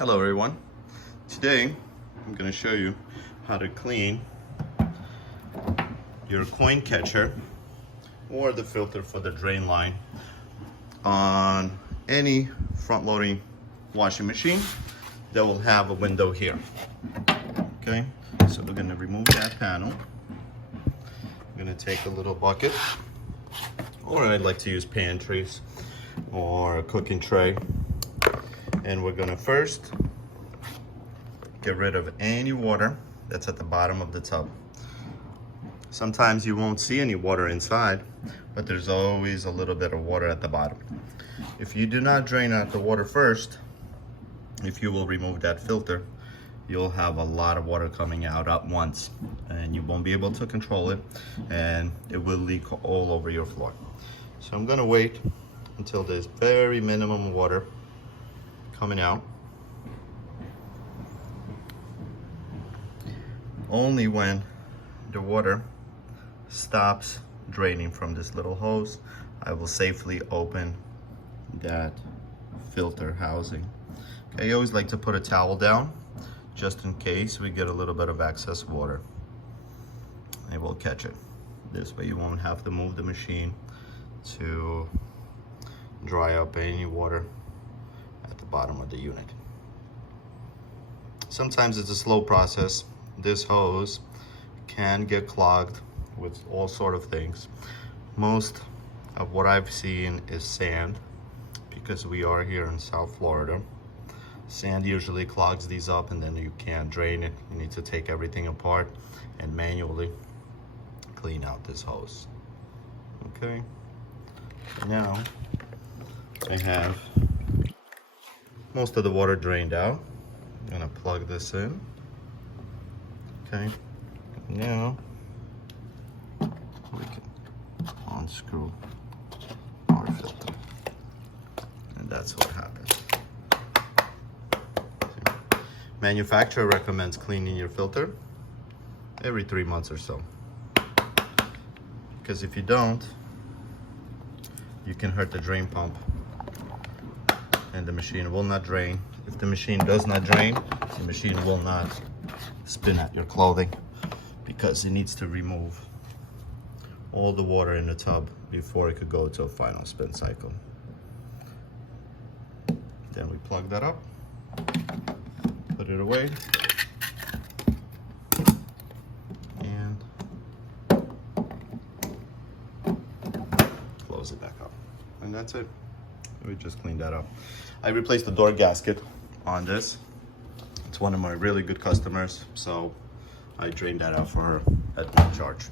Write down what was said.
Hello everyone. Today I'm going to show you how to clean your coin catcher or the filter for the drain line on any front loading washing machine that will have a window here. Okay, so we're going to remove that panel. I'm going to take a little bucket, or I'd like to use pantries or a cooking tray. And we're gonna first get rid of any water that's at the bottom of the tub. Sometimes you won't see any water inside, but there's always a little bit of water at the bottom. If you do not drain out the water first, if you will remove that filter, you'll have a lot of water coming out at once, and you won't be able to control it, and it will leak all over your floor. So I'm gonna wait until there's very minimum water coming out. Only when the water stops draining from this little hose, I will safely open that filter housing. Okay, I always like to put a towel down just in case we get a little bit of excess water. It will catch it. This way you won't have to move the machine to dry up any water at the bottom of the unit. Sometimes it's a slow process. This hose can get clogged with all sort of things. Most of what I've seen is sand, because we are here in South Florida. Sand usually clogs these up, and then you can't drain it. You need to take everything apart and manually clean out this hose. Okay, now I have most of the water drained out. I'm gonna plug this in. Okay, now we can unscrew our filter, and that's what happens. Manufacturer recommends cleaning your filter every 3 months or so, because if you don't, you can hurt the drain pump and the machine will not drain. If the machine does not drain, the machine will not spin at your clothing, because it needs to remove all the water in the tub before it could go to a final spin cycle. Then we plug that up, put it away, and close it back up. And that's it. We just cleaned that up. I replaced the door gasket on this. It's one of my really good customers, so I drained that out for her at no charge.